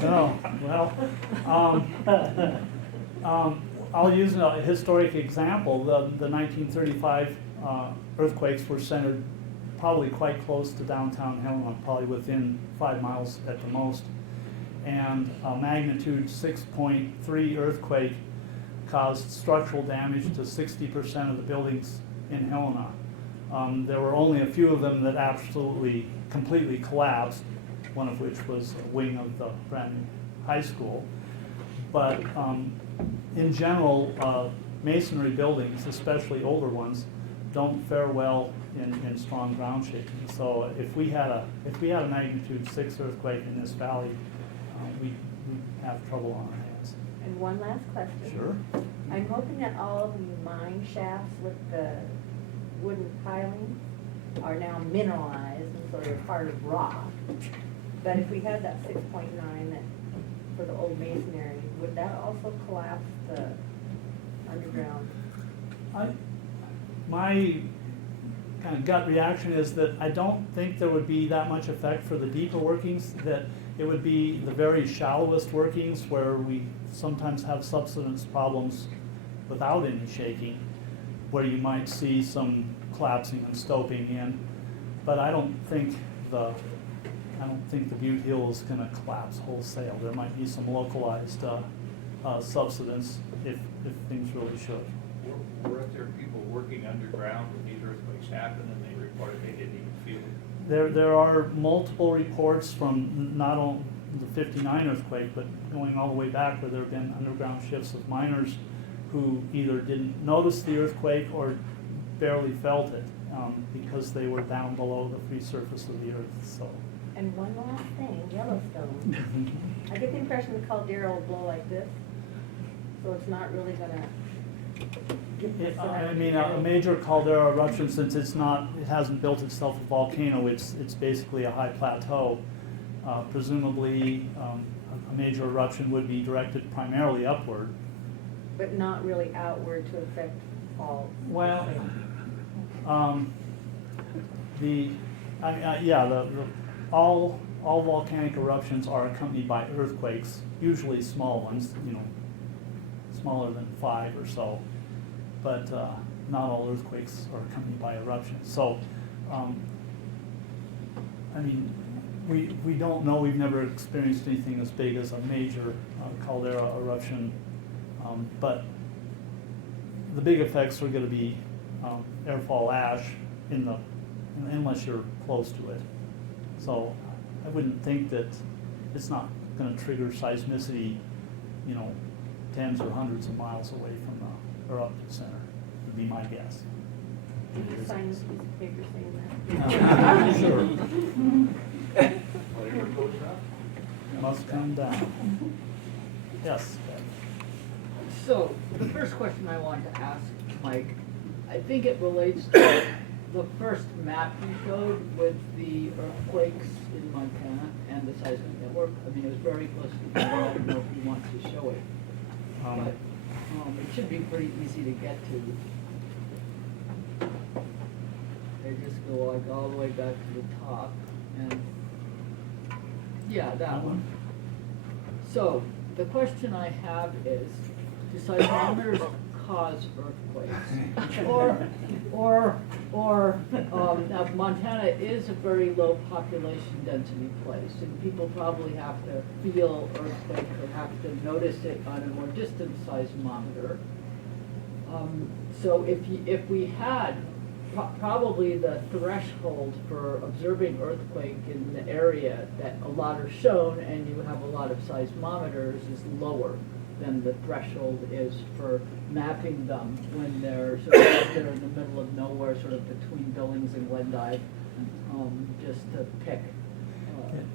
No, well, I'll use a historic example. The 1935 earthquakes were centered probably quite close to downtown Helena, probably within 5 miles at the most. And a magnitude 6.3 earthquake caused structural damage to 60% of the buildings in Helena. There were only a few of them that absolutely, completely collapsed, one of which was a wing of the brand new high school. But in general, masonry buildings, especially older ones, don't fare well in strong ground shaking. So if we had a magnitude 6 earthquake in this valley, we'd have trouble on our hands. And one last question. Sure. I'm hoping that all the mine shafts with the wooden pilings are now mineralized and so they're part of rock. But if we had that 6.9 that for the old masonry, would that also collapse the underground? My kind of gut reaction is that I don't think there would be that much effect for the deeper workings, that it would be the very shallowest workings where we sometimes have subsidence problems without any shaking, where you might see some collapsing and stoping in. But I don't think the Butte Hill is going to collapse wholesale. There might be some localized subsidence if things really should. Weren't there people working underground when these earthquakes happened and they reported they didn't even feel it? There are multiple reports from not only the 59 earthquake, but going all the way back where there have been underground shifts of miners who either didn't notice the earthquake or barely felt it because they were down below the free surface of the earth. So. And one last thing, Yellowstone. I get the impression the caldera will blow like this, so it's not really gonna I mean, a major caldera eruption, since it hasn't built itself a volcano, it's basically a high plateau. Presumably, a major eruption would be directed primarily upward. but not really outward to affect all. Well, all volcanic eruptions are accompanied by earthquakes, usually small ones, smaller than 5 or so. But not all earthquakes are accompanied by eruptions. So, we don't know, we've never experienced anything as big as a major caldera eruption, but the big effects are going to be airfall ash unless you're close to it. So I wouldn't think that it's not going to trigger seismicity, tens or hundreds of miles away from the eruptive center, would be my guess. Did you sign this piece of paper saying that? Sure. Whatever goes up. Must come down. Yes. Bev. So, the first question I wanted to ask Mike, I think it relates to the first map you showed with the earthquakes in Montana and the seismic network. I mean, it was very close to each other. I don't know if you want to show it, but it should be pretty easy to get to. They just go like all the way back to the top, and yeah, that one. So, the question I have is, do seismometers cause earthquakes? Now Montana is a very low population density place, and people probably have to feel earthquake or have to notice it on a more distant seismometer. So if we had probably the threshold for observing earthquake in the area that a lot are shown and you have a lot of seismometers is lower than the threshold is for mapping them when they're sort of out there in the middle of nowhere, sort of between Billings and Glendive, just to pick.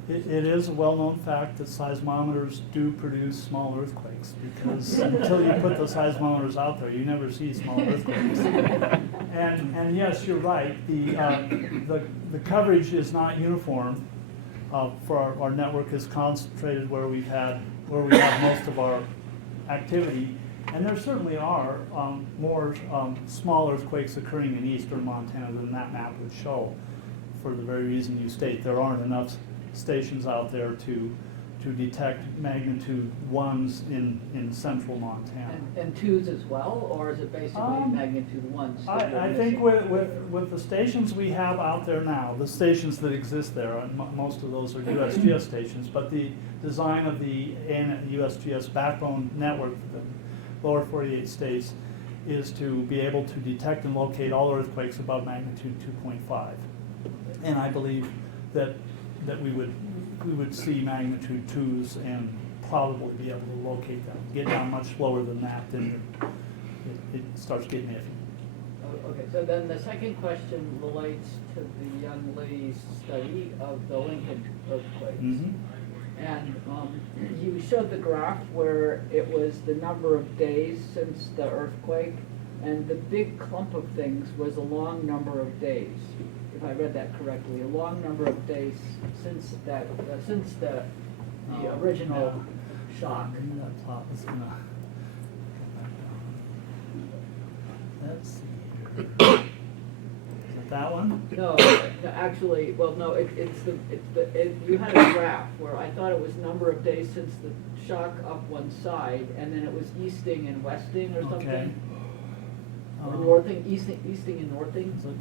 It is a well-known fact that seismometers do produce small earthquakes, because until you put the seismometers out there, you never see small earthquakes. And yes, you're right. The coverage is not uniform. For our network is concentrated where we have most of our activity, and there certainly are more small earthquakes occurring in eastern Montana than that map would show. For the very reason you state, there aren't enough stations out there to detect magnitude 1s in central Montana. And 2s as well, or is it basically magnitude 1s? I think with the stations we have out there now, the stations that exist there, and most of those are USGS stations, but the design of the USGS backbone network for the lower 48 states is to be able to detect and locate all earthquakes above magnitude 2.5. And I believe that we would see magnitude 2s and probably be able to locate them. Get down much lower than that, then it starts getting iffy. Okay, so then the second question relates to the young lady's study of the Lincoln earthquakes. Mhm. And you showed the graph where it was the number of days since the earthquake, and the big clump of things was a long number of days, if I read that correctly, a long number of days since the original shock. That plot is gonna. Let's see here. Is it that one? No, actually, well, no, you had a graph where I thought it was number of days since the shock up one side, and then it was easting and westing or something. Okay. Or northing, easting and northing. Is it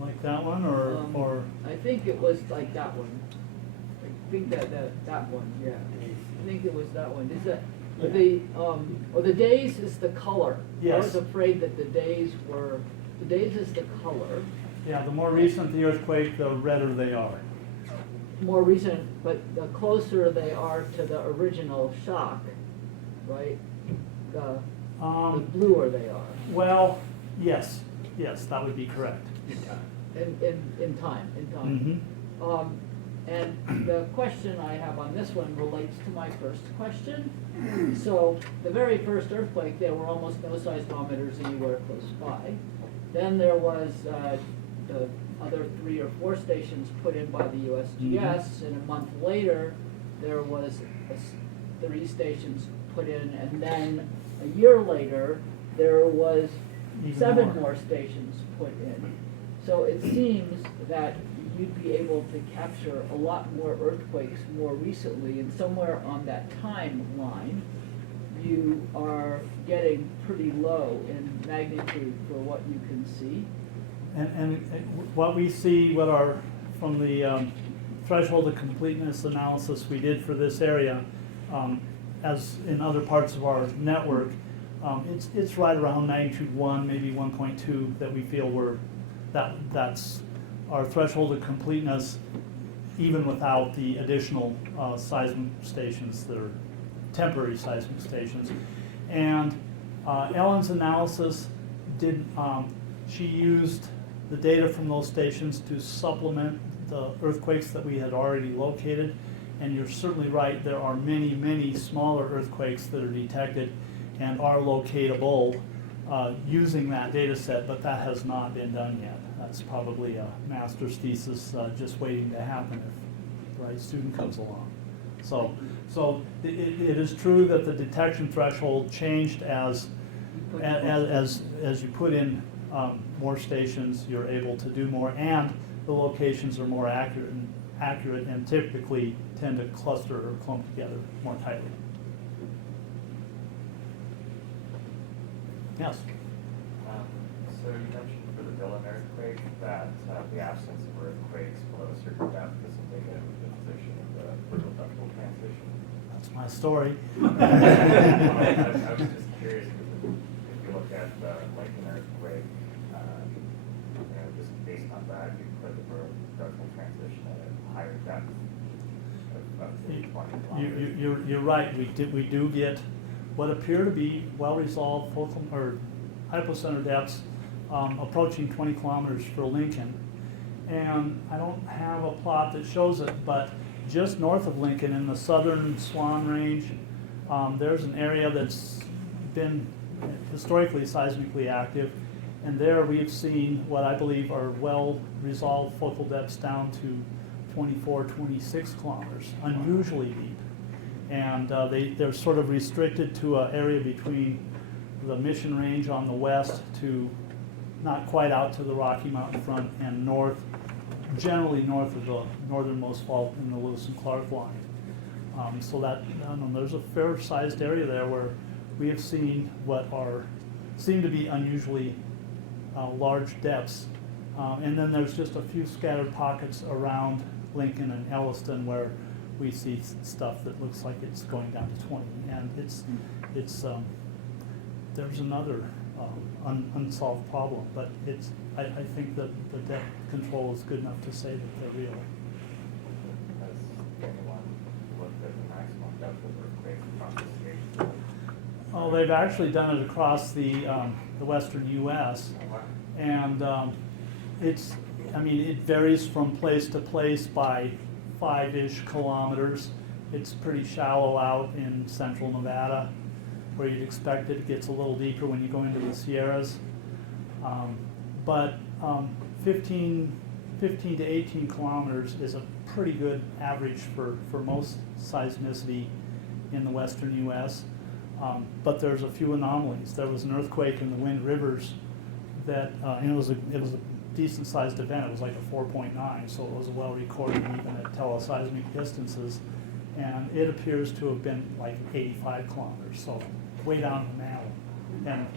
like that one, or? I think it was like that one. I think that one, yeah. I think it was that one. Is that, the days is the color. Yes. I was afraid that the days is the color. Yeah, the more recent the earthquake, the redder they are. More recent, but the closer they are to the original shock, right? The bluer they are. Well, yes, that would be correct. In time. Mhm. And the question I have on this one relates to my first question. So the very first earthquake, there were almost no seismometers anywhere close by. Then there was the other 3 or 4 stations put in by the USGS, and a month later, there was 3 stations put in, and then a year later, there was Even 7 more. more stations put in. So it seems that you'd be able to capture a lot more earthquakes more recently, and somewhere on that timeline, you are getting pretty low in magnitude for what you can see. And what we see, from the threshold of completeness analysis we did for this area, as in other parts of our network, it's right around magnitude 1, maybe 1.2 that we feel that's our threshold of completeness, even without the additional seismic stations that are temporary seismic stations. And Ellen's analysis she used the data from those stations to supplement the earthquakes that we had already located. And you're certainly right, there are many, many smaller earthquakes that are detected and are locatable using that data set, but that has not been done yet. That's probably a master's thesis just waiting to happen if the right student comes along. So it is true that the detection threshold changed as you put in more stations, you're able to do more, and the locations are more accurate and typically tend to cluster or clump together more tightly. Yes? So you mentioned for the Dillon earthquake that the absence of earthquakes below a certain depth is indicative of the position of the vertical transition. That's my story. I was just curious, because if you look at the Lincoln earthquake, just based on that, you put the vertical transition at a higher depth of 20 kilometers. You're right. We do get what appear to be well-resolved focal or hypocenter depths approaching 20 kilometers for Lincoln. And I don't have a plot that shows it, but just north of Lincoln in the southern Swan Range, there's an area that's been historically seismically active. And there we've seen what I believe are well-resolved focal depths down to 24, 26 kilometers, unusually deep. And they're sort of restricted to an area between the Mission Range on the west to not quite out to the Rocky Mountain front and north, generally north of the northernmost fault in the Lewis and Clark line. So that, there's a fair-sized area there where we have seen what seem to be unusually large depths. And then there's just a few scattered pockets around Lincoln and Elliston where we see stuff that looks like it's going down to 20. And there's another unsolved problem, but I think that the depth control is good enough to say that they're real. Has anyone looked at the maximum depth of earthquakes across the state? Oh, they've actually done it across the western U.S. And it varies from place to place by 5-ish kilometers. It's pretty shallow out in central Nevada, where you'd expect it. It gets a little deeper when you go into the Sierras. But 15 to 18 kilometers is a pretty good average for most seismicity in the western U.S. But there's a few anomalies. There was an earthquake in the Wind Rivers that, and it was a decent-sized event. It was like a 4.9, so it was well recorded even at teleseismic distances. And it appears to have been like 85 kilometers, so way down the mantle.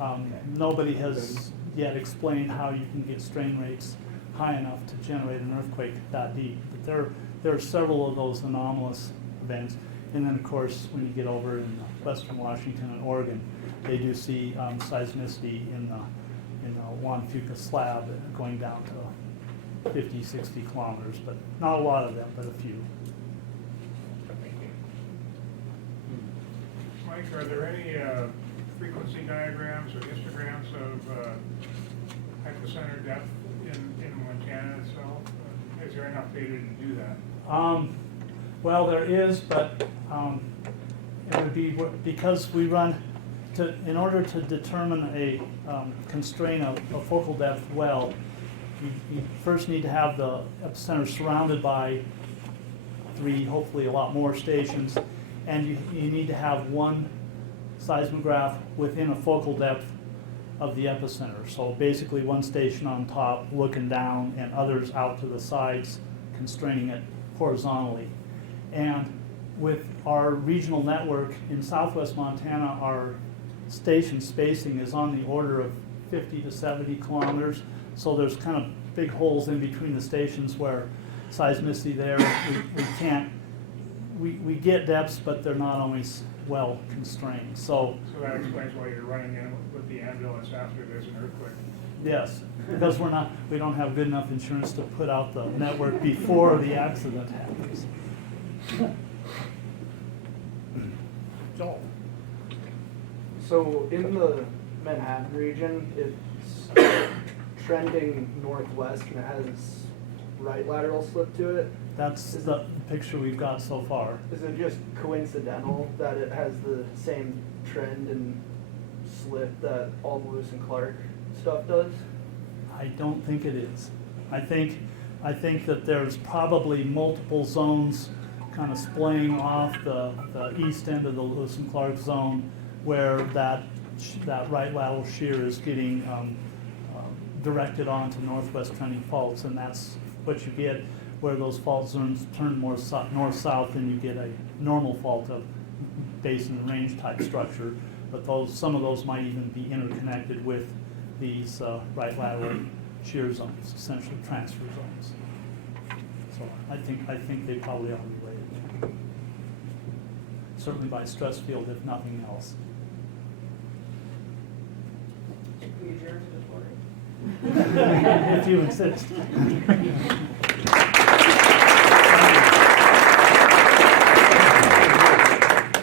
And nobody has yet explained how you can get strain rates high enough to generate an earthquake that deep. But there are several of those anomalous events. And then, of course, when you get over in western Washington and Oregon, they do see seismicity in the Juan Fuca slab going down to 50, 60 kilometers, but not a lot of them, but a few. Mike, are there any frequency diagrams or histograms of hypocenter depth in Montana itself? Is there enough data to do that? Well, there is, but it would be because we run in order to determine constrain a focal depth well. You first need to have the epicenter surrounded by 3, hopefully a lot more stations, and you need to have one seismograph within a focal depth of the epicenter. So basically one station on top looking down and others out to the sides constraining it horizontally. And with our regional network in southwest Montana, our station spacing is on the order of 50 to 70 kilometers. So there's kind of big holes in between the stations where seismicity there. We can't, we get depths, but they're not always well constrained. So, So that explains why you're running in with the ambulance after there's an earthquake. yes, because we don't have good enough insurance to put out the network before the accident happens. Joel? So in the Manhattan region, it's trending northwest and it has right lateral slip to it. That's the picture we've got so far. Is it just coincidental that it has the same trend and slip that all the Lewis and Clark stuff does? I don't think it is. I think that there's probably multiple zones kind of splaying off the east end of the Lewis and Clark zone where that right lateral shear is getting directed onto northwest trending faults, and that's what you get where those fault zones turn more north-south, and you get a normal fault of basin range type structure. But some of those might even be interconnected with these right lateral shear zones, essentially transfer zones. So I think they probably are related. Certainly by stress field, if nothing else. If you insist.